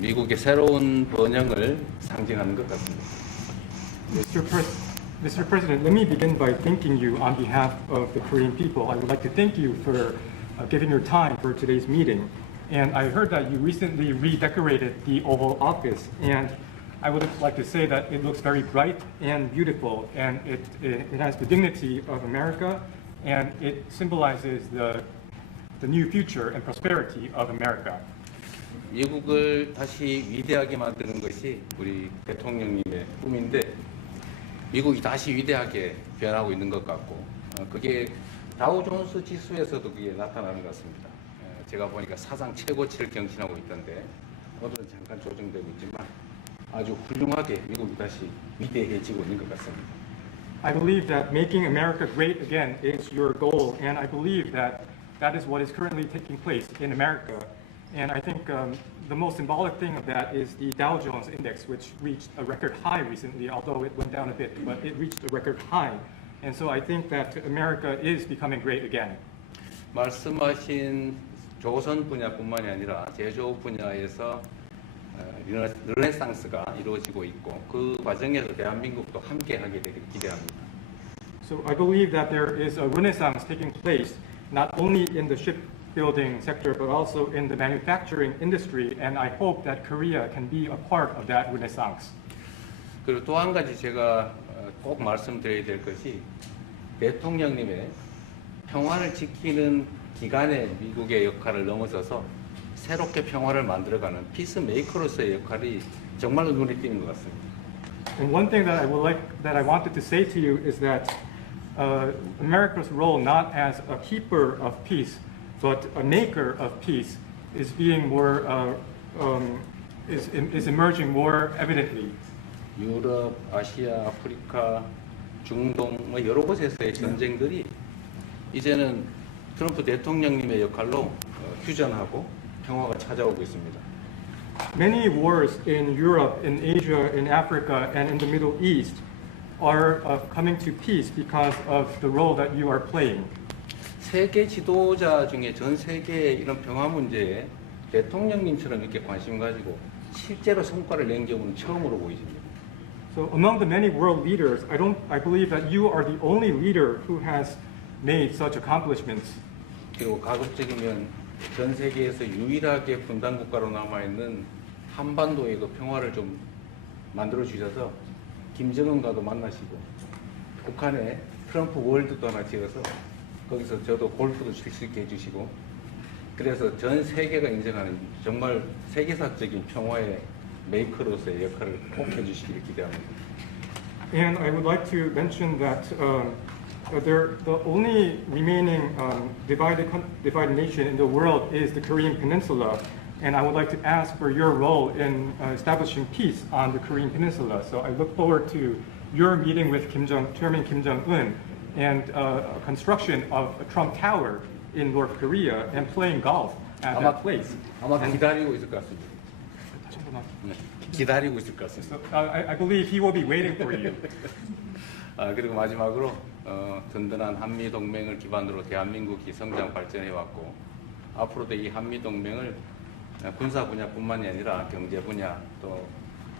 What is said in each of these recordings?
미국의 새로운 번영을 상징하는 것 같습니다. Mr. President, let me begin by thanking you on behalf of the Korean people. I would like to thank you for giving your time for today's meeting. And I heard that you recently redecorated the Oval Office, and I would like to say that it looks very bright and beautiful, and it has the dignity of America, and it symbolizes the new future and prosperity of America. 미국을 다시 위대하게 만드는 것이 우리 대통령님의 꿈인데 미국이 다시 위대하게 변하고 있는 것 같고 그게 다우존스 지수에서도 그게 나타나는 것 같습니다. 제가 보니까 사상 최고치를 경신하고 있던데 오늘은 잠깐 조정되고 있지만 아주 훌륭하게 미국이 다시 위대해지고 있는 것 같습니다. I believe that making America great again is your goal, and I believe that that is what is currently taking place in America. And I think the most symbolic thing of that is the Dow Jones Index, which reached a record high recently, although it went down a bit, but it reached a record high. And so I think that America is becoming great again. 말씀하신 조선 분야뿐만이 아니라 제조업 분야에서 르네상스가 이루어지고 있고 그 과정에서 대한민국도 함께하게 되길 기대합니다. So I believe that there is a renaissance taking place not only in the shipbuilding sector but also in the manufacturing industry, and I hope that Korea can be a part of that renaissance. 그리고 또 한 가지 제가 꼭 말씀드려야 될 것이 대통령님의 평화를 지키는 기간의 미국의 역할을 넘어서서 새롭게 평화를 만들어가는 피스메이커로서의 역할이 정말로 눈에 띄는 것 같습니다. And one thing that I wanted to say to you is that America's role not as a keeper of peace, but a maker of peace, is being more is emerging more evidently. 유럽, 아시아, 아프리카, 중동 여러 곳에서의 전쟁들이 이제는 트럼프 대통령님의 역할로 휴전하고 평화가 찾아오고 있습니다. Many wars in Europe, in Asia, in Africa, and in the Middle East are coming to peace because of the role that you are playing. 세계 지도자 중에 전 세계의 이런 평화 문제에 대통령님처럼 이렇게 관심 가지고 실제로 성과를 낸 경우는 처음으로 보이십니다. So among the many world leaders, I believe that you are the only leader who has made such accomplishments. 그리고 가급적이면 전 세계에서 유일하게 분단 국가로 남아 있는 한반도의 그 평화를 좀 만들어 주셔서 김정은과도 만나시고 북한에 트럼프 월드도 하나 지어서 거기서 저도 골프도 칠 수 있게 해주시고 그래서 전 세계가 인정하는 정말 세계사적인 평화의 메이커로서의 역할을 꼭 해주시기를 기대합니다. And I would like to mention that the only remaining divided nation in the world is the Korean peninsula, and I would like to ask for your role in establishing peace on the Korean peninsula. So I look forward to your meeting with Chairman Kim Jong-un and construction of a Trump Tower in North Korea and playing golf at that place. 아마 기다리고 있을 것 같습니다. 네, 기다리고 있을 것 같습니다. So, I believe he will be waiting for you. 그리고 마지막으로 든든한 한미 동맹을 기반으로 대한민국이 성장 발전해 왔고 앞으로도 이 한미 동맹을 군사 분야뿐만이 아니라 경제 분야 또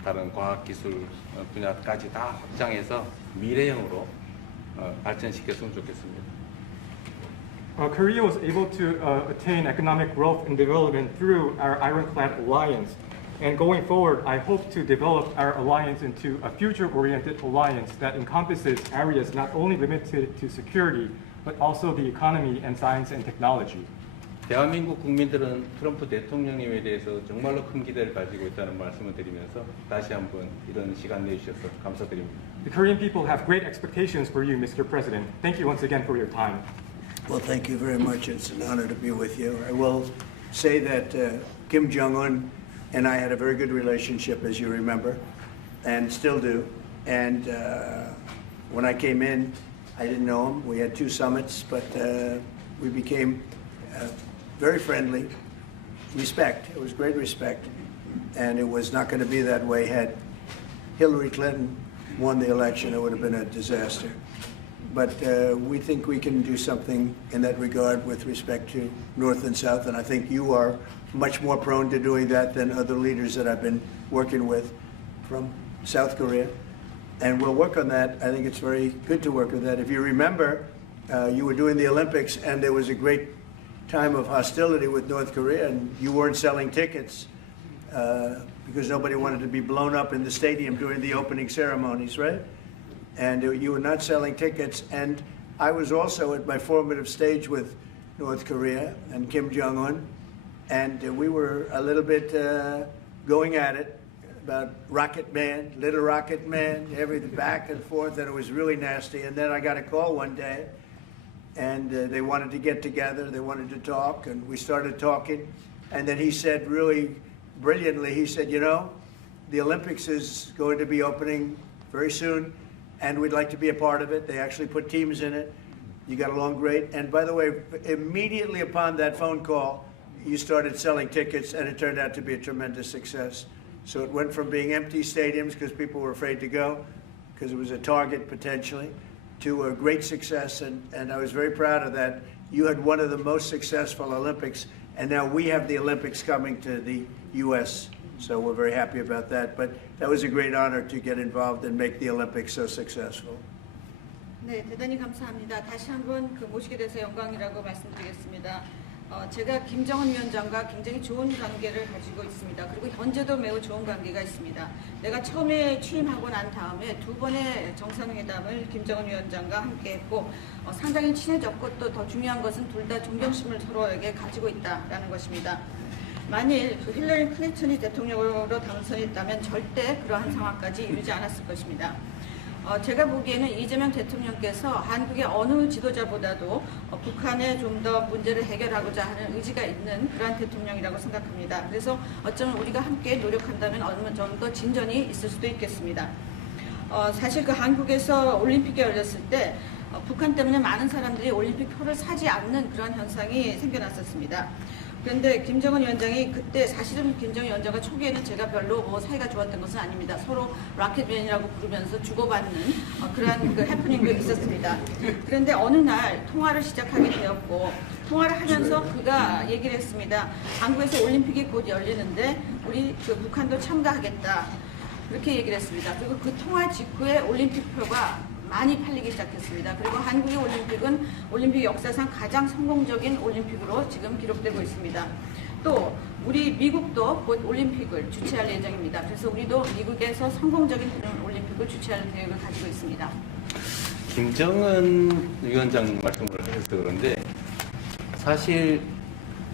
다른 과학 기술 분야까지 다 확장해서 미래형으로 발전시켰으면 좋겠습니다. Korea was able to attain economic growth and development through our ironclad alliance. And going forward, I hope to develop our alliance into a future-oriented alliance that encompasses areas not only limited to security, but also the economy and science and technology. 대한민국 국민들은 트럼프 대통령님에 대해서 정말로 큰 기대를 가지고 있다는 말씀을 드리면서 다시 한번 이런 시간 내주셔서 감사드립니다. The Korean people have great expectations for you, Mr. President. Thank you once again for your time. Well, thank you very much. It's an honor to be with you. I will say that Kim Jong-un and I had a very good relationship, as you remember, and still do. And when I came in, I didn't know him. We had 2 summits, but we became very friendly. Respect. It was great respect. And it was not going to be that way had Hillary Clinton won the election. It would have been a disaster. But we think we can do something in that regard with respect to North and South, and I think you are much more prone to doing that than other leaders that I've been working with from South Korea. And we'll work on that. I think it's very good to work with that. If you remember, you were doing the Olympics and there was a great time of hostility with North Korea and you weren't selling tickets because nobody wanted to be blown up in the stadium during the opening ceremonies, right? And you were not selling tickets. And I was also at my formative stage with North Korea and Kim Jong-un. And we were a little bit going at it about Rocket Man, Little Rocket Man, everything back and forth, and it was really nasty. And then I got a call one day, and they wanted to get together, they wanted to talk, and we started talking. And then he said really brilliantly, he said, you know, the Olympics is going to be opening very soon, and we'd like to be a part of it. They actually put teams in it. You got along great. And by the way, immediately upon that phone call, you started selling tickets, and it turned out to be a tremendous success. So it went from being empty stadiums because people were afraid to go, because it was a target potentially, to a great success. And I was very proud of that. You had one of the most successful Olympics, and now we have the Olympics coming to the U.S., so we're very happy about that. But that was a great honor to get involved and make the Olympics so successful. 네, 대단히 감사합니다. 다시 한번 모시게 돼서 영광이라고 말씀드리겠습니다. 제가 김정은 위원장과 굉장히 좋은 관계를 가지고 있습니다. 그리고 현재도 매우 좋은 관계가 있습니다. 내가 처음에 취임하고 난 다음에 두 번의 정상회담을 김정은 위원장과 함께 했고 상당히 친해졌고 또 더 중요한 것은 둘 다 존경심을 서로에게 가지고 있다라는 것입니다. 만일 힐러리 클린턴이 대통령으로 당선했다면 절대 그러한 상황까지 이루지 않았을 것입니다. 제가 보기에는 이재명 대통령께서 한국의 어느 지도자보다도 북한에 좀 더 문제를 해결하고자 하는 의지가 있는 그러한 대통령이라고 생각합니다. 그래서 어쩌면 우리가 함께 노력한다면 어느 정도 진전이 있을 수도 있겠습니다. 사실 그 한국에서 올림픽이 열렸을 때 북한 때문에 많은 사람들이 올림픽 표를 사지 않는 그런 현상이 생겨났었습니다. 그런데 김정은 위원장이 그때 사실은 김정은 위원장과 초기에는 제가 별로 사이가 좋았던 것은 아닙니다. 서로 라켓맨이라고 부르면서 주고받는 그러한 그 해프닝도 있었습니다. 그런데 어느 날 통화를 시작하게 되었고 통화를 하면서 그가 얘기를 했습니다. 한국에서 올림픽이 곧 열리는데 우리 그 북한도 참가하겠다. 그렇게 얘기를 했습니다. 그리고 그 통화 직후에 올림픽표가 많이 팔리기 시작했습니다. 그리고 한국의 올림픽은 올림픽 역사상 가장 성공적인 올림픽으로 지금 기록되고 있습니다. 또 우리 미국도 곧 올림픽을 주최할 예정입니다. 그래서 우리도 미국에서 성공적인 그런 올림픽을 주최할 계획을 가지고 있습니다. 김정은 위원장 말씀을 해서 그런데 사실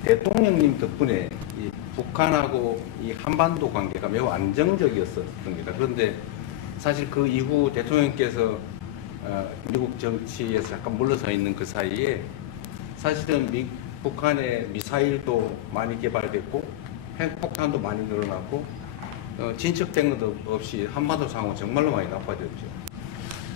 대통령님 덕분에 이 북한하고 이 한반도 관계가 매우 안정적이었습니다. 그런데 사실 그 이후 대통령께서 미국 정치에서 약간 물러서 있는 그 사이에 사실은 북한의 미사일도 많이 개발됐고 핵폭탄도 많이 늘어났고 진척된 것도 없이 한반도 상황은 정말로 많이 나빠졌죠.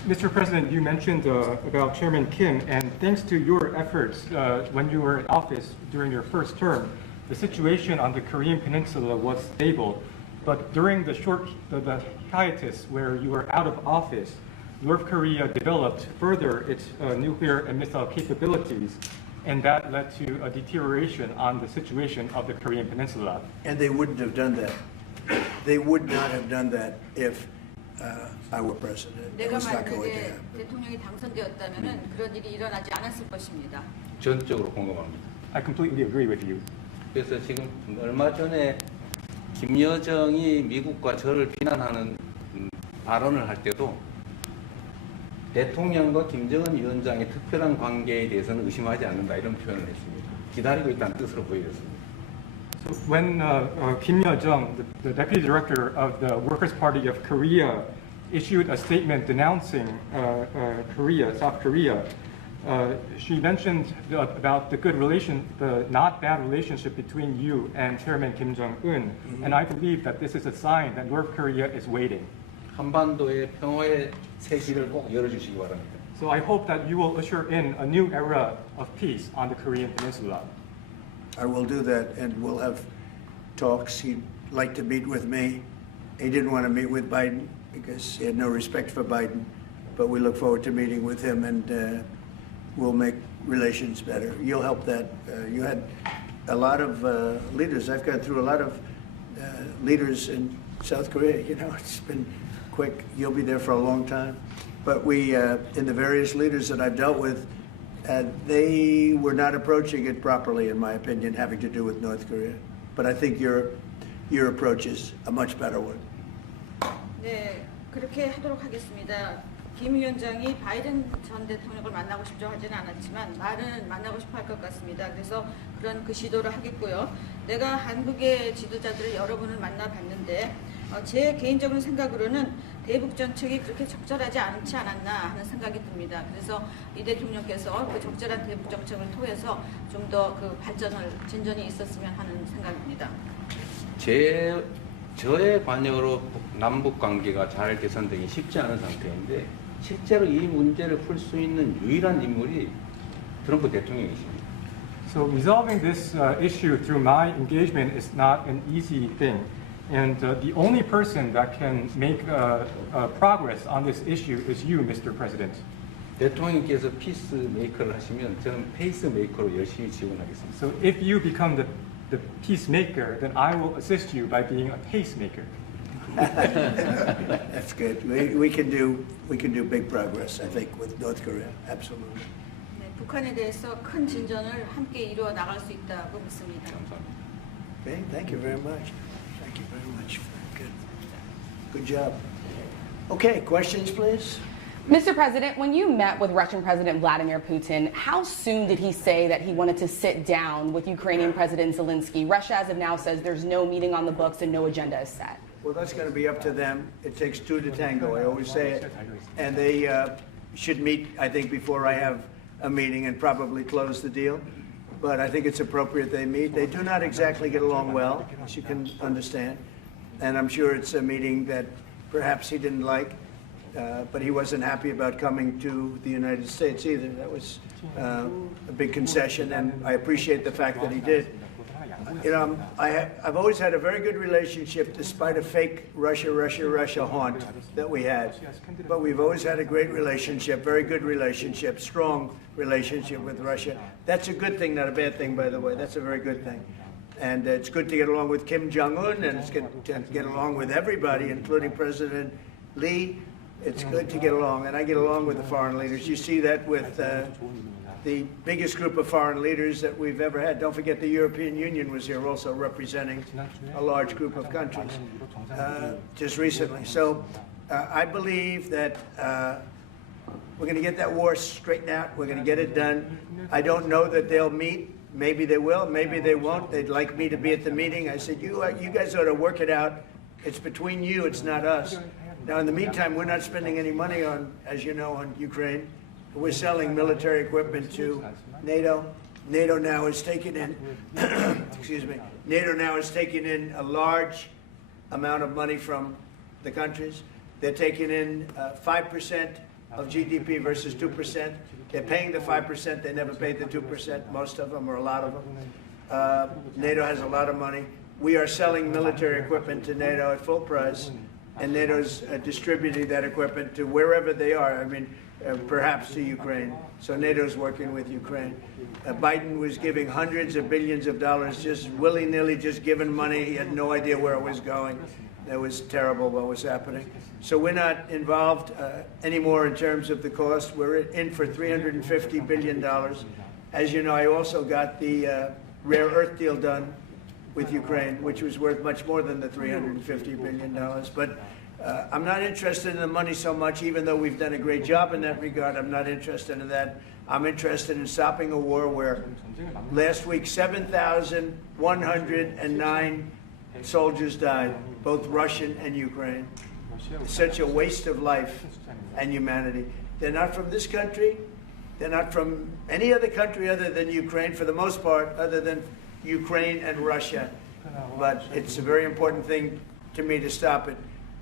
Mr. President, you mentioned about Chairman Kim, and thanks to your efforts when you were in office during your first term, the situation on the Korean Peninsula was stable. But during the hiatus where you were out of office, North Korea developed further its nuclear and missile capabilities, and that led to a deterioration on the situation of the Korean Peninsula. And they wouldn't have done that. They would not have done that if I were president. It 내가 was not going to 만약에 happen. 대통령이 당선되었다면 그런 일이 일어나지 않았을 것입니다. 전적으로 공감합니다. I completely agree with you. 그래서 지금 얼마 전에 김여정이 미국과 저를 비난하는 발언을 할 때도 대통령과 김정은 위원장의 특별한 관계에 대해서는 의심하지 않는다 이런 표현을 했습니다. 기다리고 있다는 뜻으로 보여졌습니다. So when Kim Yo-jong, the deputy director of the Workers' Party of Korea, issued a statement denouncing South Korea, she mentioned about the not bad relationship between you and Chairman Kim Jong-un, and I believe that this is a sign that North Korea is waiting. 한반도의 평화의 새 길을 꼭 열어주시기 바랍니다. So I hope that you will usher in a new era of peace on the Korean Peninsula. I will do that, and we'll have talks. He'd like to meet with me. He didn't want to meet with Biden because he had no respect for Biden, but we look forward to meeting with him, and we'll make relations better. You'll help that. You had a lot of leaders. I've gone through a lot of leaders in South Korea. You know, it's been quick. You'll be there for a long time. But we, in the various leaders that I've dealt with, they were not approaching it properly, in my opinion, having to do with North Korea. But I think your approach is a much better one. 네, 그렇게 하도록 하겠습니다. 김 위원장이 바이든 전 대통령을 만나고 싶죠 하지는 않았지만 말은 만나고 싶어 할 것 같습니다. 그래서 그런 그 시도를 하겠고요. 내가 한국의 지도자들을 여러 분을 만나봤는데 제 개인적인 생각으로는 대북 정책이 그렇게 적절하지 않지 않았나 하는 생각이 듭니다. 그래서 이 대통령께서 그 적절한 대북 정책을 통해서 좀 더 그 진전이 있었으면 하는 생각입니다. 저의 관여로 남북 관계가 잘 개선되기 쉽지 않은 상태인데 실제로 이 문제를 풀 수 있는 유일한 인물이 트럼프 대통령이십니다. So resolving this issue through my engagement is not an easy thing. And the only person that can make progress on this issue is you, Mr. President. 대통령께서 피스메이커를 하시면 저는 페이스메이커로 열심히 지원하겠습니다. So if you become the peacemaker, then I will assist you by being a pacemaker. That's good. We can do big progress, I think, with North Korea. Absolutely. 네, 북한에 대해서 큰 진전을 함께 이루어 나갈 수 있다고 믿습니다. 감사합니다. Okay, thank you very much. Thank you very much. Good job. Okay, questions, please. Mr. President, when you met with Russian President Vladimir Putin, how soon did he say that he wanted to sit down with Ukrainian President Zelensky? Russia, as of now, says there's no meeting on the books and no agenda is set. Well, that's going to be up to them. It takes two to tango, I always say it. And they should meet, I think, before I have a meeting and probably close the deal. But I think it's appropriate they meet. They do not exactly get along well, as you can understand. And I'm sure it's a meeting that perhaps he didn't like. But he wasn't happy about coming to the United States either. That was a big concession, and I appreciate the fact that he did. You know, I've always had a very good relationship, despite a fake Russia haunt that we had. But we've always had a great relationship, very good relationship, strong relationship with Russia. That's a good thing, not a bad thing, by the way. That's a very good thing. And it's good to get along with Kim Jong-un, and it's good to get along with everybody, including President Lee. It's good to get along, and I get along with the foreign leaders. You see that with the biggest group of foreign leaders that we've ever had. Don't forget the European Union was here also representing a large group of countries just recently. So I believe that we're going to get that war straightened out. We're going to get it done. I don't know that they'll meet. Maybe they will. Maybe they won't. They'd like me to be at the meeting. I said, you guys ought to work it out. It's between you. It's not us. Now, in the meantime, we're not spending any money on, as you know, on Ukraine. We're selling military equipment to NATO. NATO now is taking in, excuse me, NATO now is taking in a large amount of money from the countries. They're taking in 5% of GDP versus 2%. They're paying the 5%. They never paid the 2%, most of them, or a lot of them. NATO has a lot of money. We are selling military equipment to NATO at full price. And NATO's distributing that equipment to wherever they are, I mean, perhaps to Ukraine. So NATO's working with Ukraine. Biden was giving hundreds of billions of dollars, just willy-nilly, just giving money. He had no idea where it was going. That was terrible what was happening. So we're not involved anymore in terms of the cost. We're in for $350 billion. As you know, I also got the rare earth deal done with Ukraine, which was worth much more than the $350 billion. But I'm not interested in the money so much, even though we've done a great job in that regard. I'm not interested in that. I'm interested in stopping a war where last week 7,109 soldiers died, both Russian and Ukraine. It's such a waste of life and humanity. They're not from this country. They're not from any other country other than Ukraine, for the most part, other than Ukraine and Russia. But it's a very important thing to me to stop it.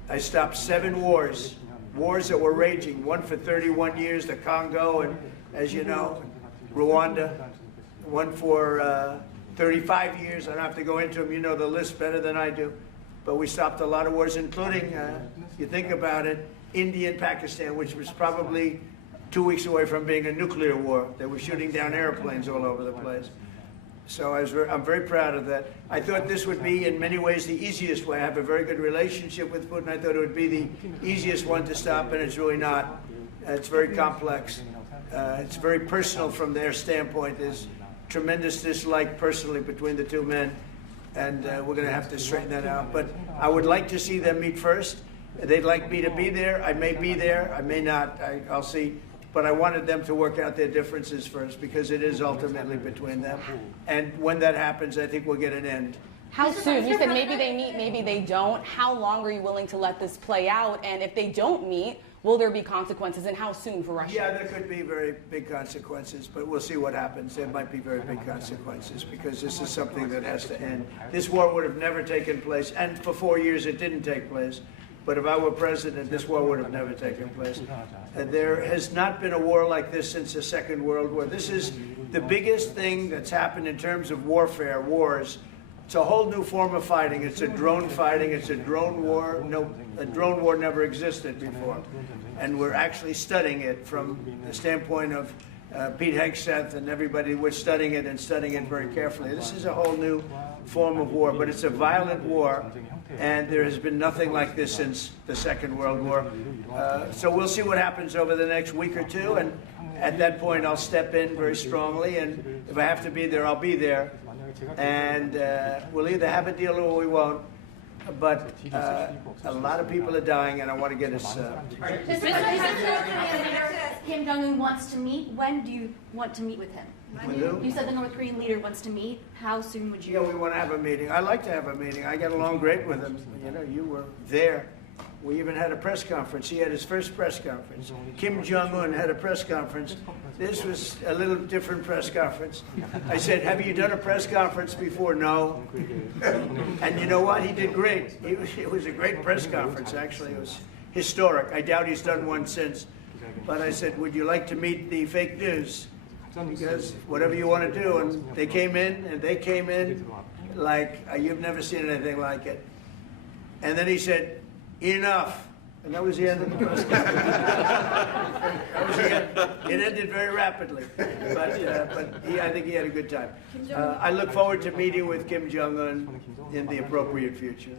I stopped 7 wars that were raging, one for 31 years, the Congo, and as you know, Rwanda, one for 35 years. I don't have to go into them, you know the list better than I do. But we stopped a lot of wars, including, you think about it, India and Pakistan, which was probably 2 weeks away from being a nuclear war. They were shooting down airplanes all over the place. So I'm very proud of that. I thought this would be, in many ways, the easiest way. I have a very good relationship with Putin. I thought it would be the easiest one to stop, and it's really not. It's very complex. It's very personal from their standpoint. There's tremendous dislike personally between the two men, and we're going to have to straighten that out. But I would like to see them meet first. They'd like me to be there. I may be there. I may not. I'll see. But I wanted them to work out their differences first, because it is ultimately between them. And when that happens, I think we'll get an end. How soon? You said maybe they meet, maybe they don't. How long are you willing to let this play out? And if they don't meet, will there be consequences? And how soon for Russia? Yeah, there could be very big consequences, but we'll see what happens. There might be very big consequences, because this is something that has to end. This war would have never taken place, and for 4 years it didn't take place. But if I were president, this war would have never taken place. There has not been a war like this since the Second World War. This is the biggest thing that's happened in terms of warfare, wars. It's a whole new form of fighting. It's a drone fighting. It's a drone war. No, a drone war never existed before. And we're actually studying it from the standpoint of Pete Hegseth and everybody. We're studying it and studying it very carefully. This is a whole new form of war, but it's a violent war. And there has been nothing like this since the Second World War. So we'll see what happens over the next week or two, and at that point I'll step in very strongly, and if I have to be there, I'll be there. And we'll either have a deal or we won't. But a lot of people are dying, and I want to get us... Kim Jong-un wants to meet. When do you want to meet with him? With who? You said the North Korean leader wants to meet. How soon would you? Yeah, we want to have a meeting. I like to have a meeting. I get along great with him. You know, you were there. We even had a press conference. He had his first press conference. Kim Jong-un had a press conference. This was a little different press conference. I said, have you done a press conference before? No. And you know what? He did great. It was a great press conference, actually. It was historic. I doubt he's done one since. But I said, would you like to meet the fake news? Because whatever you want to do. And they came in like you've never seen anything like it. And then he said, enough. And that was the end of the press conference. That was the end. It ended very rapidly. But I think he had a good time. I look forward to meeting with Kim Jong-un in the appropriate future.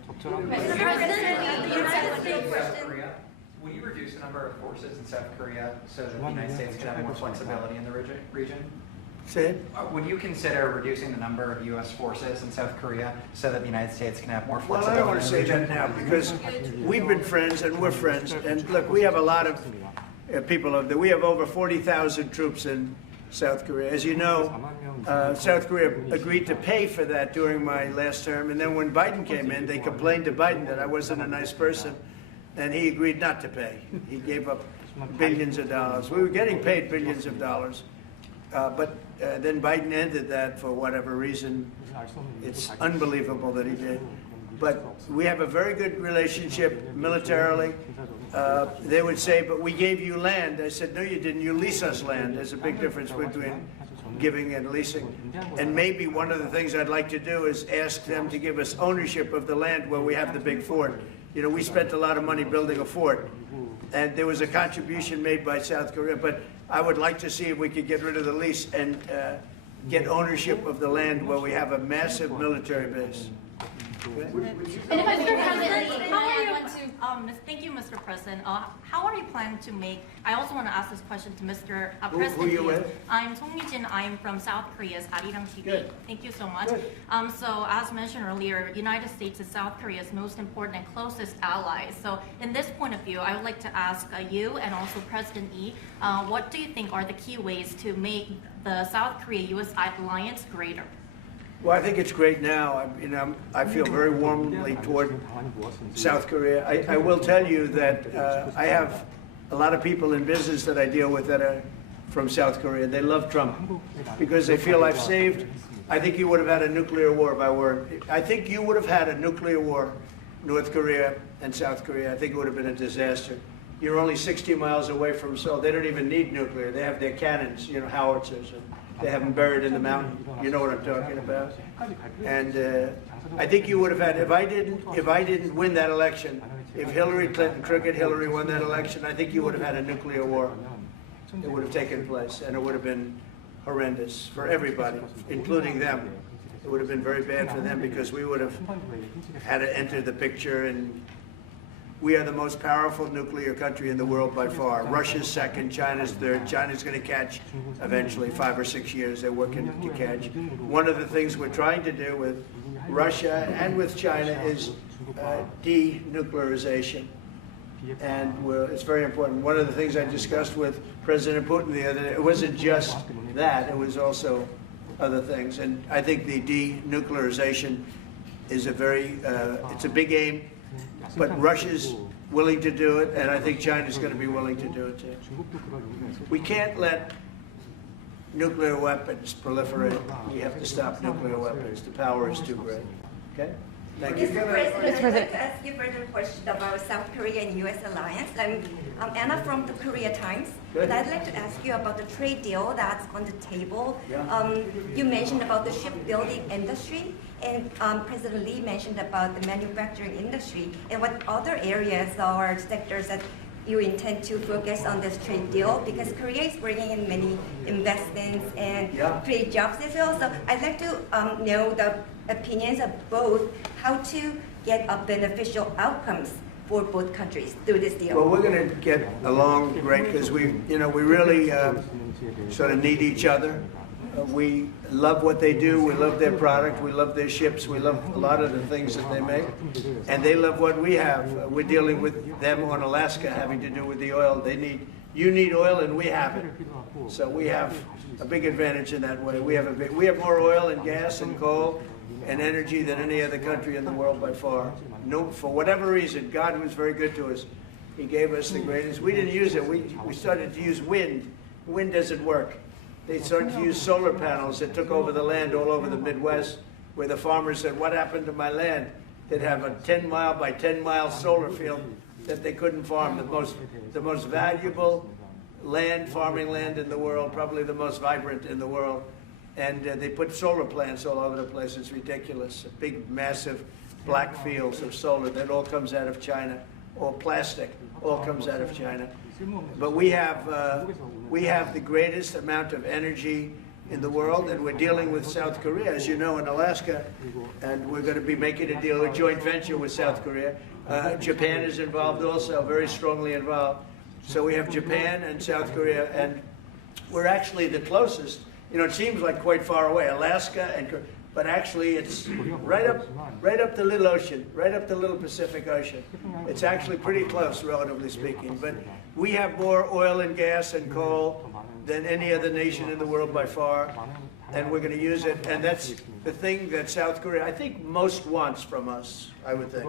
Will you reduce the number of forces in South Korea so that the United States can have more flexibility in the region? Say it. Would you consider reducing the number of U.S. forces in South Korea so that the United States can have more Well, flexibility? I don't want to say that now, because we've been friends and we're friends. And look, we have a lot of people over there. We have over 40,000 troops in South Korea. As you know, South Korea agreed to pay for that during my last term. And then when Biden came in, they complained to Biden that I wasn't a nice person. And he agreed not to pay. He gave up billions of dollars. We were getting paid billions of dollars. But then Biden ended that for whatever reason. It's unbelievable that he did. But we have a very good relationship militarily. They would say, but we gave you land. I said, no, you didn't. You lease us land. There's a big difference between giving and leasing. And maybe one of the things I'd like to do is ask them to give us ownership of the land where we have the big fort. You know, we spent a lot of money building a fort, and there was a contribution made by South Korea, but I would like to see if we could get rid of the lease and get ownership of the land where we have a massive military base. And if I could thank you, Mr. President. How are you planning to make? I also want to ask this question to Mr. President. Who are you with? I'm Song Mi-jin. I'm from South Korea's Arirang TV. Good. Thank you so much. Good. So as mentioned earlier, United States is South Korea's most important and closest ally. So in this point of view, I would like to ask you and also President Lee, what do you think are the key ways to make the South Korea-U.S. alliance greater? Well, I think it's great now. I feel very warmly toward South Korea. I will tell you that I have a lot of people in business that I deal with that are from South Korea. They love Trump because they feel I've saved. I think you would have had a nuclear war if I were. I think you would have had a nuclear war, North Korea and South Korea. I think it would have been a disaster. You're only 60 miles away from Seoul. They don't even need nuclear. They have their cannons, you know, howitzers. They have them buried in the mountain. You know what I'm talking about. And I think you would have had, if I didn't win that election, if Hillary Clinton, crooked Hillary, won that election, I think you would have had a nuclear war. It would have taken place, and it would have been horrendous for everybody, including them. It would have been very bad for them because we would have had to enter the picture, and we are the most powerful nuclear country in the world by far. Russia's second, China's third. China's going to catch eventually, 5 or 6 years. They're working to catch. One of the things we're trying to do with Russia and with China is denuclearization. And it's very important. One of the things I discussed with President Putin the other day, it wasn't just that, it was also other things. And I think the denuclearization is it's a big aim, but Russia's willing to do it, and I think China's going to be willing to do it too. We can't let nuclear weapons proliferate. We have to stop nuclear weapons. The power is too great. Okay? Thank you. Mr. President, I'd like to ask you further question about South Korea and U.S. alliance. I'm Anna from the Korea Times, and I'd like to ask you about the trade deal that's on the table. You mentioned about the shipbuilding industry, and President Lee mentioned about the manufacturing industry. And what other areas or sectors that you intend to focus on this trade deal? Because Korea is bringing in many investments and create jobs as well. So I'd like to know the opinions of both, how to get a beneficial outcomes for both countries through this deal. Well, we're going to get along great because we really sort of need each other. We love what they do. We love their product. We love their ships. We love a lot of the things that they make. And they love what we have. We're dealing with them on Alaska having to do with the oil. You need oil and we have it. So we have a big advantage in that way. We have more oil and gas and coal and energy than any other country in the world by far. No, for whatever reason, God was very good to us. He gave us the greatest. We didn't use it. We started to use wind. Wind doesn't work. They started to use solar panels that took over the land all over the Midwest, where the farmers said, what happened to my land? They'd have a 10-mile by 10-mile solar field that they couldn't farm. The most valuable farming land in the world, probably the most vibrant in the world. And they put solar plants all over the place. It's ridiculous. Big, massive black fields of solar that all comes out of China, or plastic, all comes out of China. But we have the greatest amount of energy in the world, and we're dealing with South Korea, as you know, in Alaska, and we're going to be making a deal, a joint venture with South Korea. Japan is involved also, very strongly involved. So we have Japan and South Korea, and we're actually the closest. You know, it seems like quite far away, Alaska, but actually it's right up the little ocean, right up the little Pacific Ocean. It's actually pretty close, relatively speaking. But we have more oil and gas and coal than any other nation in the world by far, and we're going to use it. And that's the thing that South Korea, I think, most wants from us, I would think.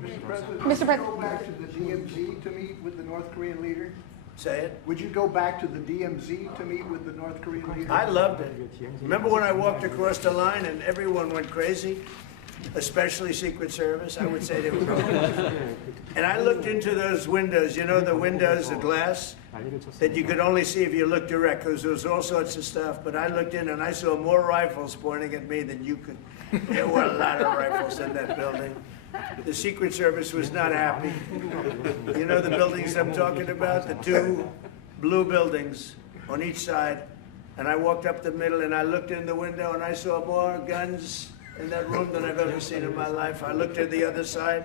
Mr. President. Go back to the DMZ to meet with the North Korean leader? Say it. Would you go back to the DMZ to meet with the North Korean leader? I loved it. Remember when I walked across the line and everyone went crazy? Especially Secret Service, I would say they were. And I looked into those windows, you know, the windows, the glass, that you could only see if you looked direct, because there was all sorts of stuff. But I looked in and I saw more rifles pointing at me than you could. There were a lot of rifles in that building. The Secret Service was not happy. You know the buildings I'm talking about? The two blue buildings on each side. And I walked up the middle and I looked in the window and I saw more guns in that room than I've ever seen in my life. I looked at the other side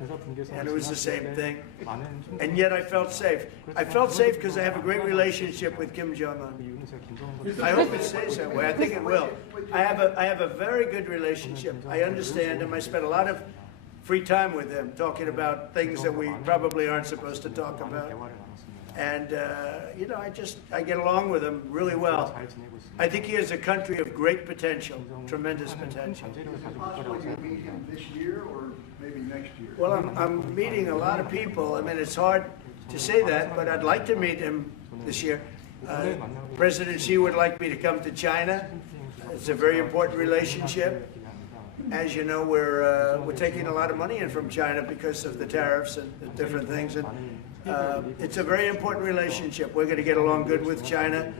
and it was the same thing. And yet I felt safe. I felt safe because I have a great relationship with Kim Jong-un. I hope it stays that way. I think it will. I have a very good relationship. I understand him. I spent a lot of free time with him, talking about things that we probably aren't supposed to talk about. And, you know, I get along with him really well. I think he has a country of great potential, tremendous potential. Is it possible you meet him this year or maybe next year? Well, I'm meeting a lot of people. I mean, it's hard to say that, but I'd like to meet him this year. President Xi would like me to come to China. It's a very important relationship. As you know, we're taking a lot of money in from China because of the tariffs and the different things. And it's a very important relationship. We're going to get along good with China.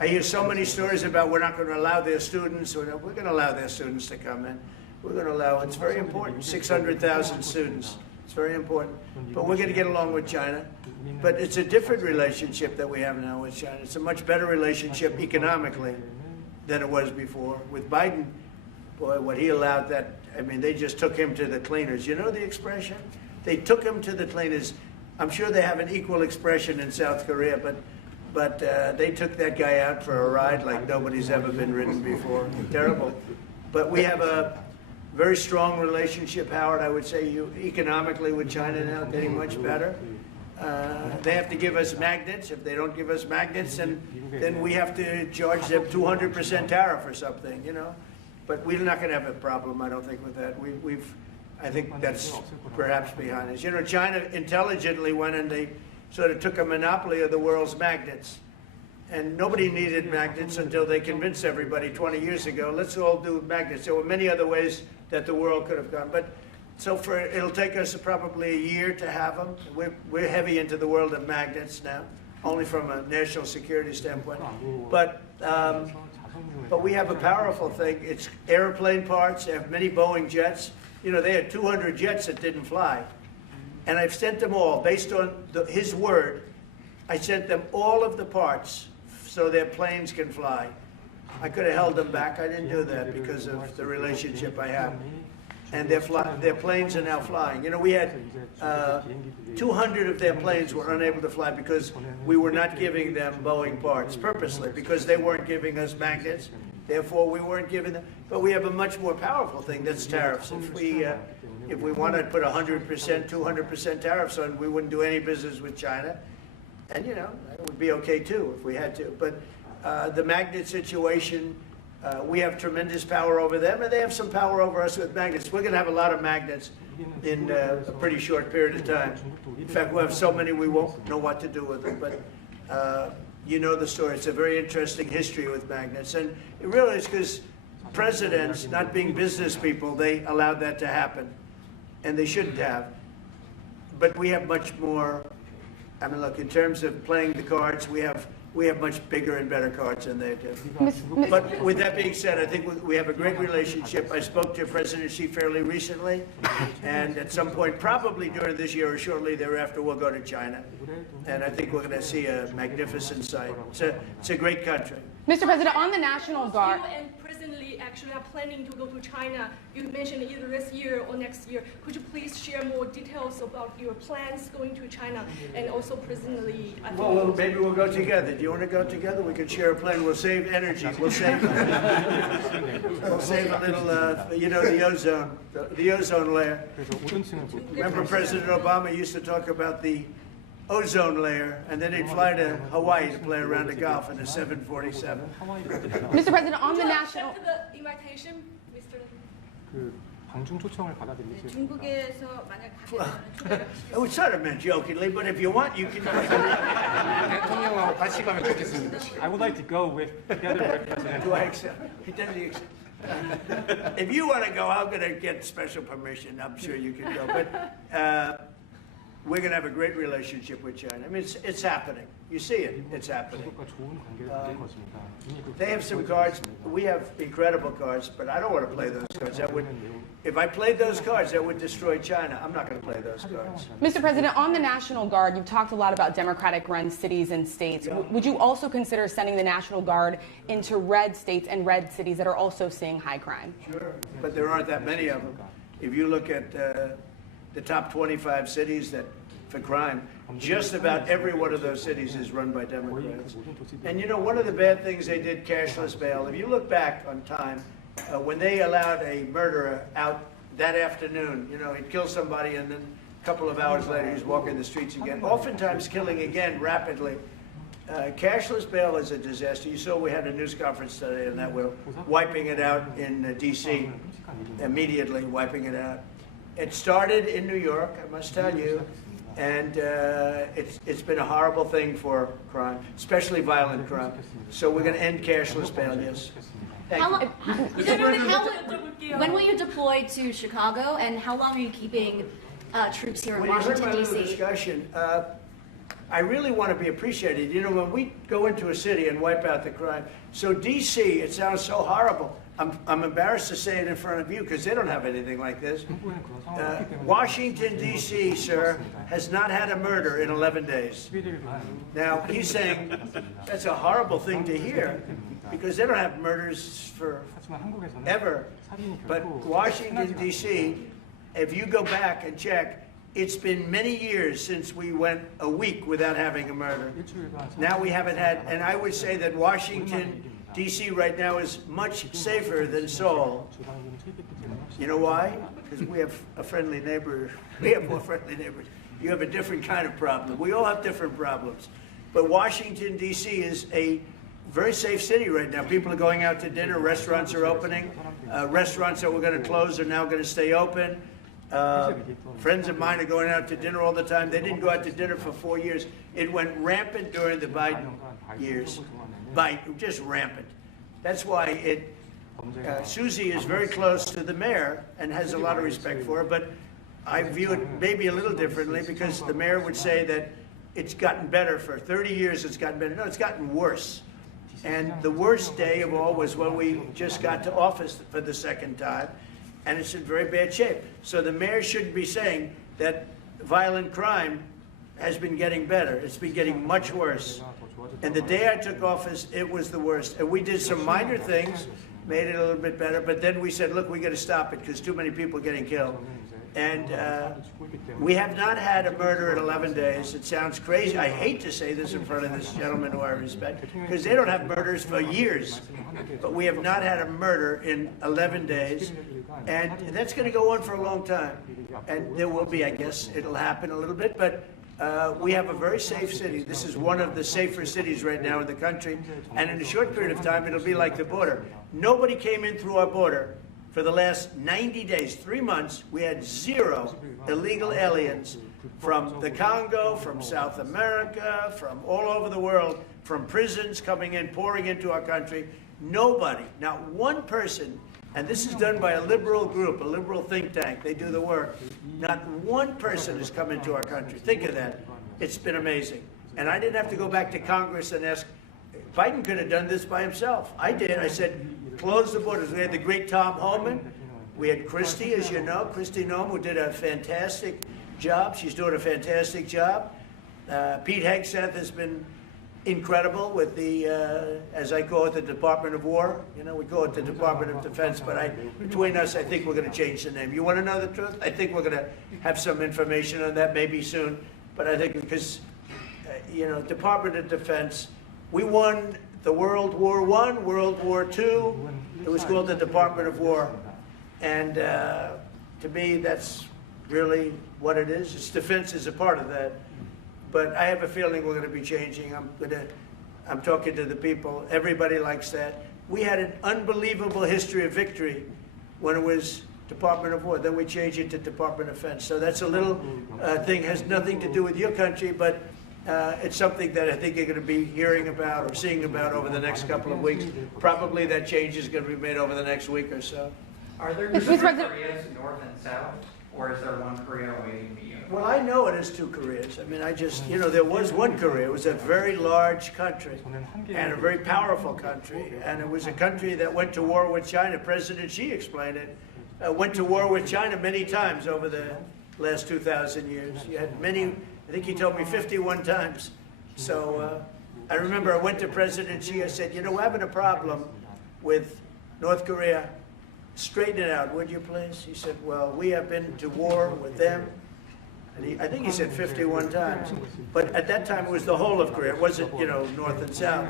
I hear so many stories about we're not going to allow their students. We're going to allow their students to come in. We're going to allow. It's very important. 600,000 students. It's very important. But we're going to get along with China. But it's a different relationship that we have now with China. It's a much better relationship economically than it was before. With Biden, boy, what he allowed that, I mean, they just took him to the cleaners. You know the expression? They took him to the cleaners. I'm sure they have an equal expression in South Korea, but they took that guy out for a ride like nobody's ever been ridden before. Terrible. But we have a very strong relationship, Howard, I would say, economically with China now, getting much better. They have to give us magnets. If they don't give us magnets, then we have to charge them 200% tariff or something, you know. But we're not going to have a problem, I don't think, with that. I think that's perhaps behind us. You know, China intelligently went and they sort of took a monopoly of the world's magnets. And nobody needed magnets until they convinced everybody 20 years ago, let's all do magnets. There were many other ways that the world could have gone. But so it'll take us probably a year to have them. We're heavy into the world of magnets now, only from a national security standpoint. But we have a powerful thing. It's airplane parts. They have many Boeing jets. You know, they had 200 jets that didn't fly. And I've sent them all, based on his word, I sent them all of the parts so their planes can fly. I could have held them back. I didn't do that because of the relationship I have. And their planes are now flying. You know, we had 200 of their planes were unable to fly because we were not giving them Boeing parts purposely, because they weren't giving us magnets. Therefore, we weren't giving them. But we have a much more powerful thing, that's tariffs. If we want to put 100%, 200% tariffs on, we wouldn't do any business with China. And, you know, it would be okay, too, if we had to. But the magnet situation, we have tremendous power over them, and they have some power over us with magnets. We're going to have a lot of magnets in a pretty short period of time. In fact, we'll have so many we won't know what to do with them. But you know the story. It's a very interesting history with magnets. And it really is because presidents, not being business people, they allowed that to happen. And they shouldn't have. But we have much more, I mean, look, in terms of playing the cards, we have much bigger and better cards than they do. But with that being said, I think we have a great relationship. I spoke to President Xi fairly recently, and at some point, probably during this year or shortly thereafter, we'll go to China. And I think we're going to see a magnificent sight. It's a great country. Mr. President, on the National Guard. You and President Lee actually are planning to go to China. You mentioned either this year or next year. Could you please share more details about your plans going to China and also President Lee? Well, maybe we'll go together. Do you want to go together? We could share a plane. We'll save energy. We'll save a little, you know, the ozone layer. Remember President Obama used to talk about the ozone layer, and then he'd fly to Hawaii to play around the Gulf in a 747. Mr. President, on the national. Accept the invitation, Mr. 방중 초청을 받아들이세요. 중국에서 만약 가게 되면 I was sort of meant jokingly, but if you want, you can. 대통령하고 같이 가면 좋겠습니다. I would like to go together with President. Do I accept? He doesn't accept. If you want to go, I'm going to get special permission. I'm sure you can go. But we're going to have a great relationship with China. I mean, it's happening. You see it. It's happening. They have some cards. We have incredible cards, but I don't want to play those cards. If I played those cards, that would destroy China. I'm not going to play those cards. Mr. President, on the National Guard, you've talked a lot about Democratic-run cities and states. Yeah. Would you also consider sending the National Guard into red states and red cities that are also seeing high crime? Sure, but there aren't that many of them. If you look at the top 25 cities for crime, just about every one of those cities is run by Democrats. And you know, one of the bad things they did, cashless bail, if you look back on time, when they allowed a murderer out that afternoon, you know, he'd kill somebody and then a couple of hours later he's walking the streets again, oftentimes killing again rapidly. Cashless bail is a disaster. You saw we had a news conference today on that. We're wiping it out in D.C., immediately wiping it out. It started in New York, I must tell you, and it's been a horrible thing for crime, especially violent crime. So we're going to end cashless bail, yes. When will you deploy to Chicago, and how long are you keeping troops here in When you heard Washington, my little D.C.? discussion, I really want to be appreciated. You know, when we go into a city and wipe out the crime, so D.C., it sounds so horrible. I'm embarrassed to say it in front of you because they don't have anything like this. Washington, D.C., sir, has not had a murder in 11 days. Now, he's saying that's a horrible thing to hear because they don't have murders for ever. But Washington, D.C., if you go back and check, it's been many years since we went a week without having a murder. Now we haven't had, and I would say that Washington, D.C. right now is much safer than Seoul. You know why? Because we have a friendly neighbor. We have more friendly neighbors. You have a different kind of problem. We all have different problems. But Washington, D.C. is a very safe city right now. People are going out to dinner. Restaurants are opening. Restaurants that were going to close are now going to stay open. Friends of mine are going out to dinner all the time. They didn't go out to dinner for 4 years. It went rampant during the Biden years. Just rampant. That's why Susie is very close to the mayor and has a lot of respect for her, but I view it maybe a little differently because the mayor would say that it's gotten better for 30 years, it's gotten better. No, it's gotten worse. And the worst day of all was when we just got to office for the second time, and it's in very bad shape. So the mayor shouldn't be saying that violent crime has been getting better. It's been getting much worse. And the day I took office, it was the worst. And we did some minor things, made it a little bit better, but then we said, look, we got to stop it because too many people are getting killed. And we have not had a murder in 11 days. It sounds crazy. I hate to say this in front of this gentleman who I respect, because they don't have murders for years. But we have not had a murder in 11 days. And that's going to go on for a long time. And there will be, I guess, it'll happen a little bit, but we have a very safe city. This is one of the safer cities right now in the country. And in a short period of time, it'll be like the border. Nobody came in through our border for the last 90 days, 3 months. We had 0 illegal aliens from the Congo, from South America, from all over the world, from prisons coming in, pouring into our country. Nobody, not one person, and this is done by a liberal group, a liberal think tank. They do the work. Not one person has come into our country. Think of that. It's been amazing. And I didn't have to go back to Congress and ask. Biden could have done this by himself. I did. I said, close the borders. We had the great Tom Homan. We had Christie, as you know, Christie Noem, who did a fantastic job. She's doing a fantastic job. Pete Hegseth has been incredible with the, as I call it, the Department of War. You know, we call it the Department of Defense, but between us, I think we're going to change the name. You want to know the truth? I think we're going to have some information on that maybe soon. But I think because, you know, Department of Defense, we won the World War I, World War II. It was called the Department of War. And to me, that's really what it is. Its defense is a part of that. But I have a feeling we're going to be changing. I'm talking to the people. Everybody likes that. We had an unbelievable history of victory when it was Department of War. Then we changed it to Department of Defense. So that's a little thing, has nothing to do with your country, but it's something that I think you're going to be hearing about or seeing about over the next couple of weeks. Probably that change is going to be made over the next week or so. Are there 2 Koreas, North and South, or is there one Korea waiting for you? Well, I know it is 2 Koreas. I mean, you know, there was one Korea. It was a very large country and a very powerful country. And it was a country that went to war with China. President Xi explained it. Went to war with China many times over the last 2,000 years. You had many, I think he told me 51 times. So I remember I went to President Xi. I said, you know, we're having a problem with North Korea. Straighten it out, would you please? He said, well, we have been to war with them. And I think he said 51 times. But at that time, it was the whole of Korea. It wasn't, you know, North and South.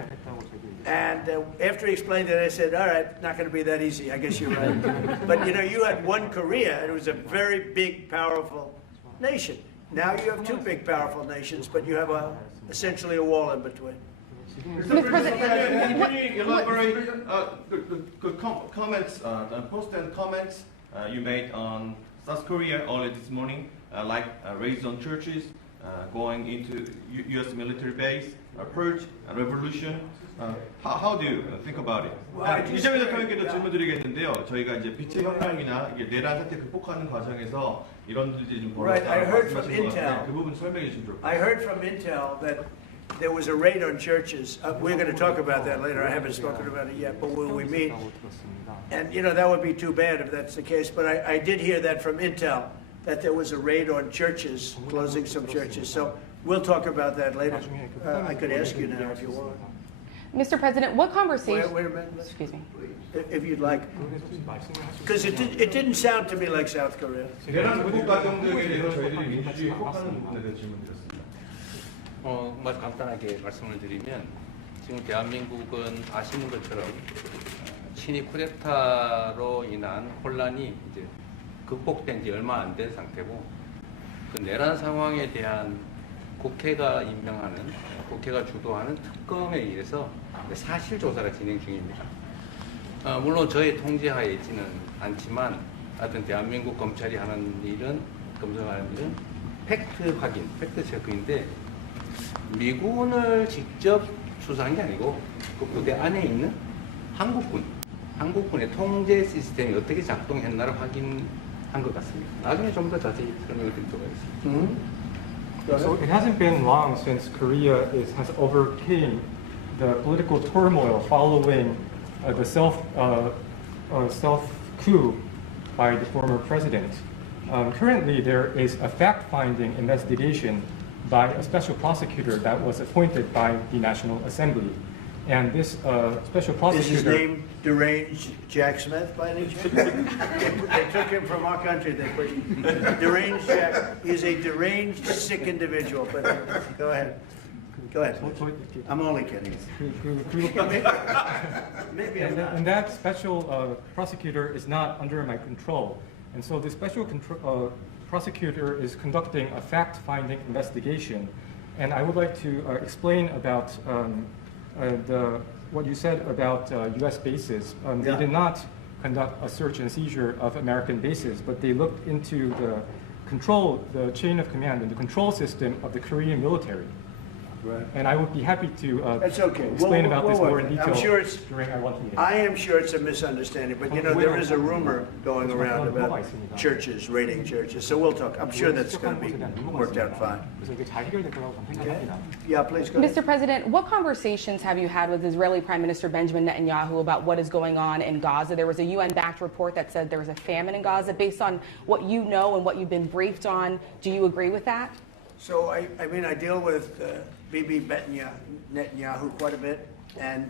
And after he explained it, I said, all right, not going to be that easy. I guess you're right. But, you know, you had one Korea, and it was a very big, powerful nation. Now you have 2 big, powerful nations, but you have essentially a wall in between. Mr. President, can you elaborate the comments, the post-end comments you made on South Korea earlier this morning, like raids on churches, going into U.S. military base, purge, revolution. How do you think about it? 이재명 대통령께도 질문 드리겠는데요. 저희가 이제 빛의 혁명이나 이게 내란 사태 극복하는 과정에서 이런 일들이 좀 Right, I 벌어졌다고 heard from 말씀하신 것 같은데 Intel. 그 부분 설명해 주시면 좋을 것 I 같아요. heard from Intel that there was a raid on churches. We're going to talk about that later. I haven't spoken about it yet, but when we meet, and you know, that would be too bad if that's the case, but I did hear that from Intel, that there was a raid on churches, closing some churches. So we'll talk about that later. I could ask you now if you want. Mr. President, what conversation? Wait a minute. Excuse me. If you'd like. Because it didn't sound to me like South Korea. 내란 극복 과정들에 대해서 저희들이 민주주의 회복하는 부분에 대해서 질문드렸습니다. 뭐 간단하게 말씀을 드리면 지금 대한민국은 아시는 것처럼 친위 쿠데타로 인한 혼란이 이제 극복된 지 얼마 안 된 상태고 그 내란 상황에 대한 국회가 임명하는 국회가 주도하는 특검에 의해서 사실 조사가 진행 중입니다. 물론 저의 통제하에 있지는 않지만 하여튼 대한민국 검찰이 하는 일은 검증하는 일은 팩트 확인, 팩트 체크인데 미군을 직접 수사한 게 아니고 그 부대 안에 있는 한국군의 통제 시스템이 어떻게 작동했나를 확인한 것 같습니다. 나중에 좀 더 자세히 설명을 드리도록 하겠습니다. So it hasn't been long since Korea has overcame the political turmoil following the self coup by the former president. Currently, there is a fact-finding investigation by a special prosecutor that was appointed by the National Assembly. And this special prosecutor... Is his name Deranged Jack Smith by any chance? They took him from our country. They put Deranged Jack. He's a deranged, sick individual. But go ahead. Go ahead. I'm only kidding. Maybe I'm not. And that special prosecutor is not under my control. And so the special prosecutor is conducting a fact-finding investigation. And I would like to explain about what you said about U.S. bases. They did not conduct a search and seizure of American bases, but they looked into the chain of command and the control system of the Korean military. Right. And I would be happy to That's okay. explain about this more in detail I'm sure it's, during our lunch meeting. I am sure it's a misunderstanding, but you know, there is a rumor going around about churches, raiding churches, so we'll talk. I'm sure that's going to be worked out fine. Okay? Yeah, please go ahead. Mr. President, what conversations have you had with Israeli Prime Minister Benjamin Netanyahu about what is going on in Gaza? There was a UN-backed report that said there was a famine in Gaza. Based on what you know and what you've been briefed on, do you agree with that? So, I mean, I deal with Bibi Netanyahu quite a bit, and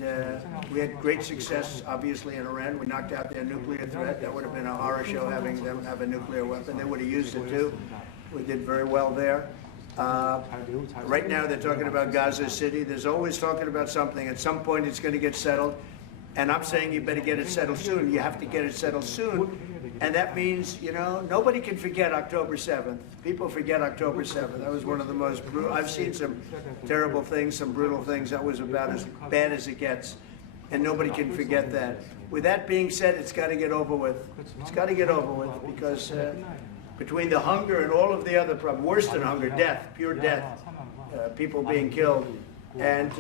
we had great success, obviously, in Iran. We knocked out their nuclear threat. That would have been a horror show having them have a nuclear weapon. They would have used it too. We did very well there. Right now, they're talking about Gaza City. There's always talking about something. At some point, it's going to get settled. And I'm saying you better get it settled soon. You have to get it settled soon. And that means, you know, nobody can forget October 7th. People forget October 7th. That was one of the most brutal. I've seen some terrible things, some brutal things. That was about as bad as it gets. And nobody can forget that. With that being said, it's got to get over with. It's got to get over with because between the hunger and all of the other problems, worse than hunger, death, pure death, people being killed. And,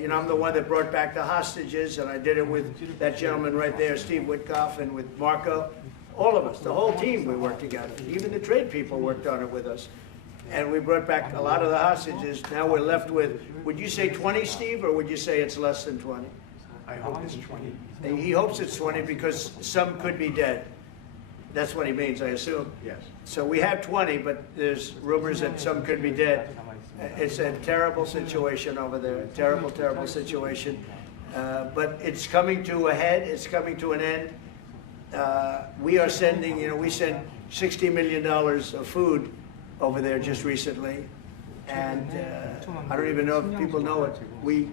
you know, I'm the one that brought back the hostages, and I did it with that gentleman right there, Steve Witkoff, and with Marco. All of us, the whole team, we worked together. Even the trade people worked on it with us. And we brought back a lot of the hostages. Now we're left with, would you say 20, Steve, or would you say it's less than 20? I hope it's 20. And he hopes it's 20 because some could be dead. That's what he means, I assume. Yes. So we have 20, but there's rumors that some could be dead. It's a terrible situation over there, terrible, terrible situation. But it's coming to a head, it's coming to an end. We are sending, you know, we sent $60 million of food over there just recently. And I don't even know if people know it. We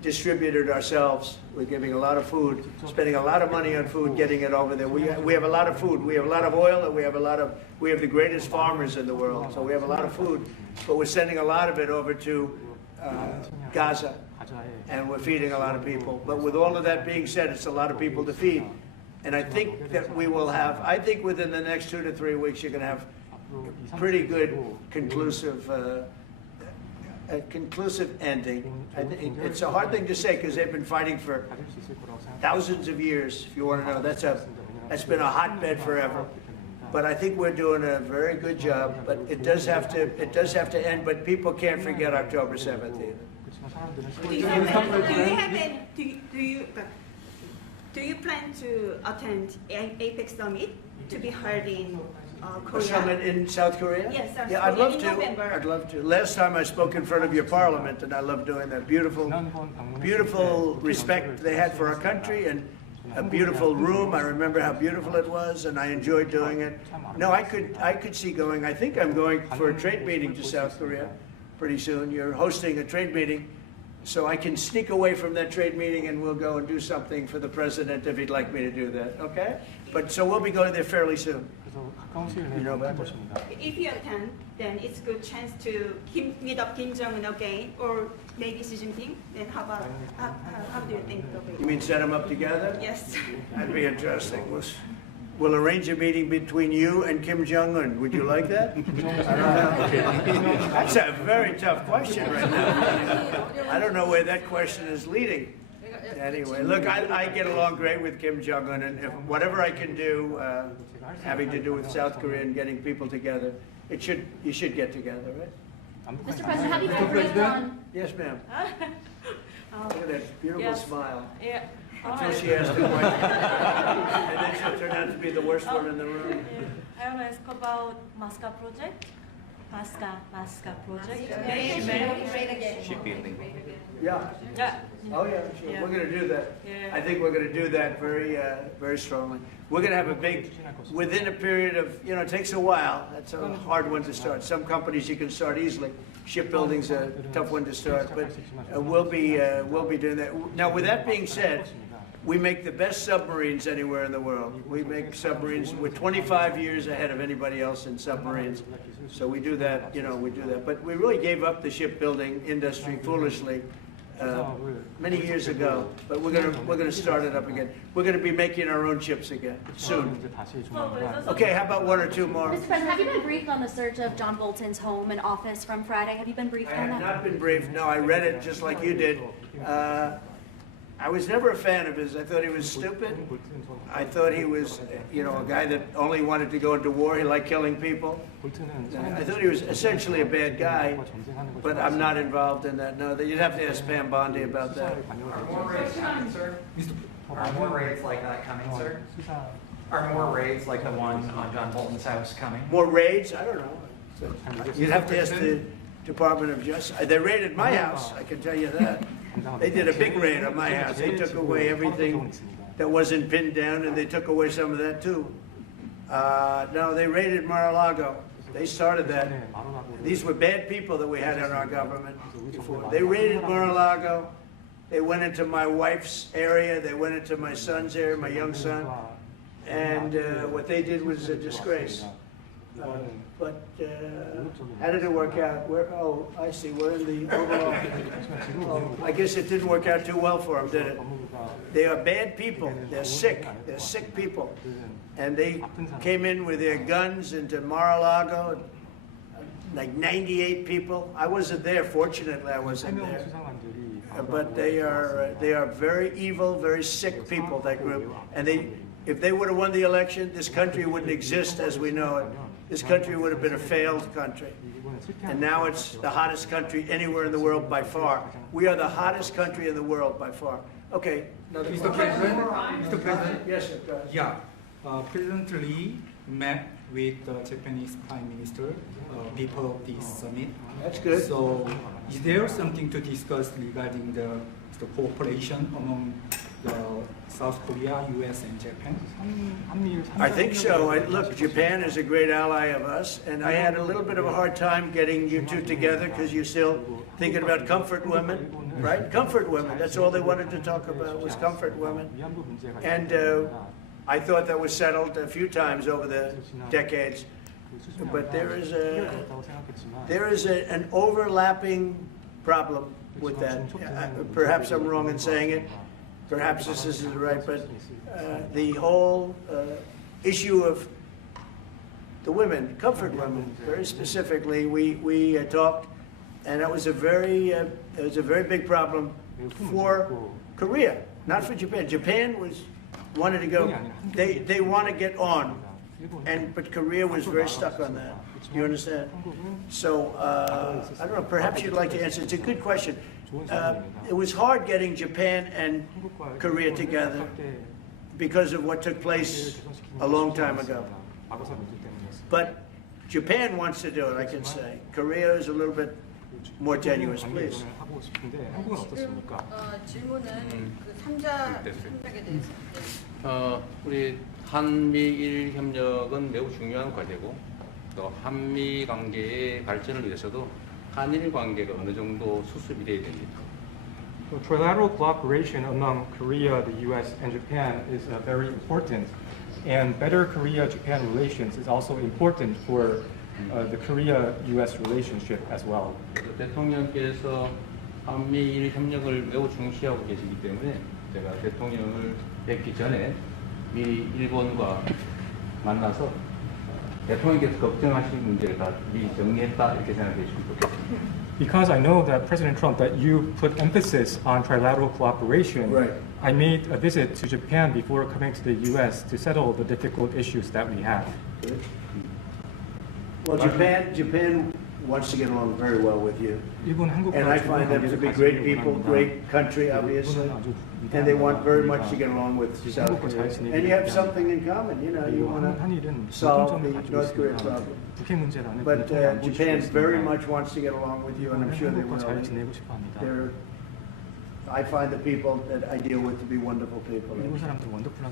distributed ourselves. We're giving a lot of food, spending a lot of money on food, getting it over there. We have a lot of food. We have a lot of oil, and we have the greatest farmers in the world. So we have a lot of food, but we're sending a lot of it over to Gaza, and we're feeding a lot of people. But with all of that being said, it's a lot of people to feed. And I think that we will have, I think within the next 2 to 3 weeks, you're going to have pretty good, conclusive a conclusive ending. It's a hard thing to say because they've been fighting for thousands of years. If you want to know, that's been a hotbed forever. But I think we're doing a very good job. But it does have to end. But people can't forget October 7th either. Do you plan to attend APEC summit to be held in Korea? A summit in South Korea? Yes, South yeah, Korea I'd love in to. November. I'd love to. Last time I spoke in front of your parliament, and I love doing that. Beautiful respect they had for our country, and a beautiful room. I remember how beautiful it was, and I enjoyed doing it. No, I could see going. I think I'm going for a trade meeting to South Korea pretty soon. You're hosting a trade meeting. So I can sneak away from that trade meeting and we'll go and do something for the president if he'd like me to do that, okay? But so we'll be going there fairly soon. You know about that? If you attend, then it's a good chance to meet up Kim Jong-un again, or maybe Xi Jinping. Then how do you think of it? You mean set them up together? Yes. That'd be interesting. We'll arrange a meeting between you and Kim Jong-un. Would you like that? I don't know. That's a very tough question right now. I don't know where that question is leading. Anyway, look, I get along great with Kim Jong-un, and if whatever I can do having to do with South Korea and getting people together, you should get together, right? Mr. President, have you been briefed on? Yes, ma'am. Look at that beautiful smile. Yeah. Until she asked a question. And then she'll turn out to be the worst one in the room. I want to ask about MASCA project. MASCA project. Shipbuilding. Yeah. Yeah. Oh yeah, sure. Yeah. We're going to do that. Yeah. I think we're going to do that very strongly. We're going to have a big, within a period of, it takes a while. That's a hard one to start. Some companies you can start easily. Shipbuilding's a tough one to start, but we'll be doing that. Now, with that being said, we make the best submarines anywhere in the world. We make submarines. We're 25 years ahead of anybody else in submarines. So we do that, we do that. But we really gave up the shipbuilding industry foolishly many years ago. But we're gonna start it up again. We're gonna be making our own ships again soon. Okay, how about one or two more? Mr. President, have you been briefed on the search of John Bolton's home and office from Friday? Have you been briefed I on have that? not been briefed. No, I read it just like you did. I was never a fan of his. I thought he was stupid. I thought he was, a guy that only wanted to go into war. He liked killing people. I thought he was essentially a bad guy, but I'm not involved in that. No, you'd have to ask Pam Bondi about that. Are more raids coming, sir? Are more raids like that coming, sir? Are more raids like the one on John Bolton's house coming? More raids? I don't know. You'd have to ask the Department of Justice. They raided my house, I can tell you that. They did a big raid on my house. They took away everything that wasn't pinned down, and they took away some of that too. No, they raided Mar-a-Lago. They started that. These were bad people that we had in our government before. They raided Mar-a-Lago. They went into my wife's area. They went into my son's area, my young son. And what they did was a disgrace. But how did it work out? I see. We're in the overall. I guess it didn't work out too well for them, did it? They are bad people. They're sick. They're sick people. And they came in with their guns into Mar-a-Lago, like 98 people. I wasn't there. Fortunately, I wasn't there. But they are very evil, very sick people, that group. And if they would have won the election, this country wouldn't exist as we know it. This country would have been a failed country. And now it's the hottest country anywhere in the world by far. We are the hottest country in the world by far. Okay. Mr. President? Yes, sir. Go ahead. Yeah. President Lee met with the Japanese Prime Minister before this summit. That's good. So is there something to discuss regarding the cooperation among South Korea, US, and Japan? I think so. Look, Japan is a great ally of us, and I had a little bit of a hard time getting you two together because you're still thinking about comfort women, right? Comfort women. That's all they wanted to talk about was comfort women. And I thought that was settled a few times over the decades. But there is an overlapping problem with that. Perhaps I'm wrong in saying it. Perhaps this isn't right, but the whole issue of the women, comfort women, very specifically, we talked And it was a very big problem for Korea, not for Japan. Japan wanted to go. They want to get on, but Korea was very stuck on that. You understand? So I don't know. Perhaps you'd like to answer. It's a good question. It was hard getting Japan and Korea together because of what took place a long time ago. But Japan wants to do it, I can say. Korea is a little bit more tenuous, please. 지금 질문은 그 3자 협력에 대해서. 우리 한미일 협력은 매우 중요한 과제고 또 한미 관계의 발전을 위해서도 한일 관계가 어느 정도 수습이 돼야 됩니다. So trilateral cooperation among Korea, the U.S., and Japan is very important, and better Korea-Japan relations is also important for the Korea-U.S. relationship as well. 대통령께서 한미일 협력을 매우 중시하고 계시기 때문에 제가 대통령을 뵙기 전에 미리 일본과 만나서 대통령께서 걱정하시는 문제를 다 미리 정리했다 이렇게 생각해 주시면 좋겠습니다. Because I know that President Trump, that you put emphasis on trilateral cooperation, Right. I made a visit to Japan before coming to the U.S. to settle the difficult issues that we have. Well, Japan wants to get along very well with you. 일본, 한국과 And I find them to be great people, great country, obviously. And they want very much to get along with South Korea. And you have something in common, you know, you want to solve the North Korea problem. But Japan very much wants to get along with you, and I'm sure they will. I find the people that I deal with to be wonderful people,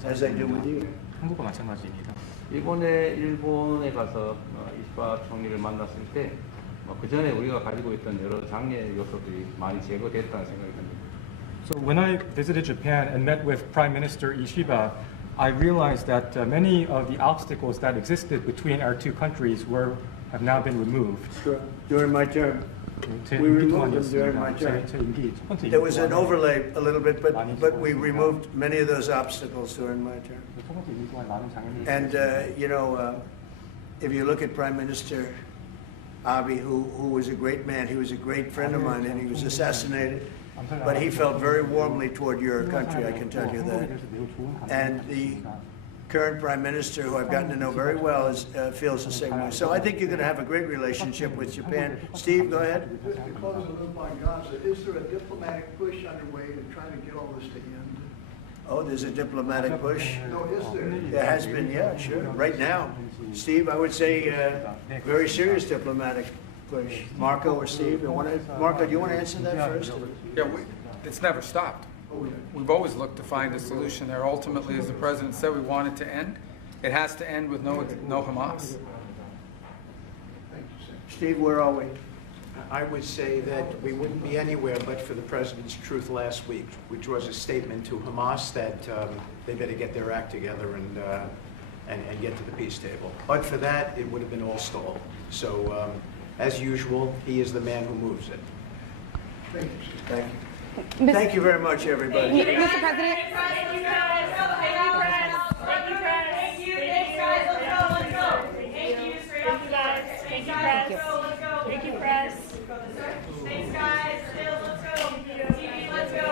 as I do with you. 한국과 마찬가지입니다. 일본에 가서 이시바 총리를 만났을 때 그 전에 우리가 가지고 있던 여러 장애 요소들이 많이 제거됐다는 생각이 듭니다. So when I visited Japan and met with Prime Minister Ishiba, I realized that many of the obstacles that existed between our two countries have now been removed. Sure. During my term, we removed them during my term. There was an overlay a little bit, but we removed many of those obstacles during my term. And you know, if you look at Prime Minister Abe, who was a great man, he was a great friend of mine, and he was assassinated. But he felt very warmly toward your country, I can tell you that. And the current Prime Minister, who I've gotten to know very well, feels the same way. So I think you're going to have a great relationship with Japan. Steve, go ahead. Just to close the loop on Gaza, is there a diplomatic push underway to try to get all this to end? Oh, there's a diplomatic push? No, is there? There has been, yeah, sure. Right now. Steve, I would say very serious diplomatic push. Marco or Steve? Marco, do you want to answer that first? Yeah, it's never stopped. We've always looked to find a solution there. Ultimately, as the president said, we want it to end. It has to end with no Hamas. Steve, where are we? I would say that we wouldn't be anywhere but for the president's truth last week, which was a statement to Hamas that they better get their act together and get to the peace table. But for that, it would have been all stalled. So, as usual, he is the man who moves it. Thank you. Thank you. Thank you very much, everybody. Mr. President. Thank you, guys. Let's go. Thank you. Straight up, guys. Thank you, guys. Let's go. Thank you, press. Thanks, guys. Sales, let's go. TV, let's go.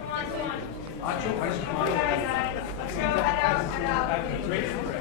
Come on. Let's go. Head out.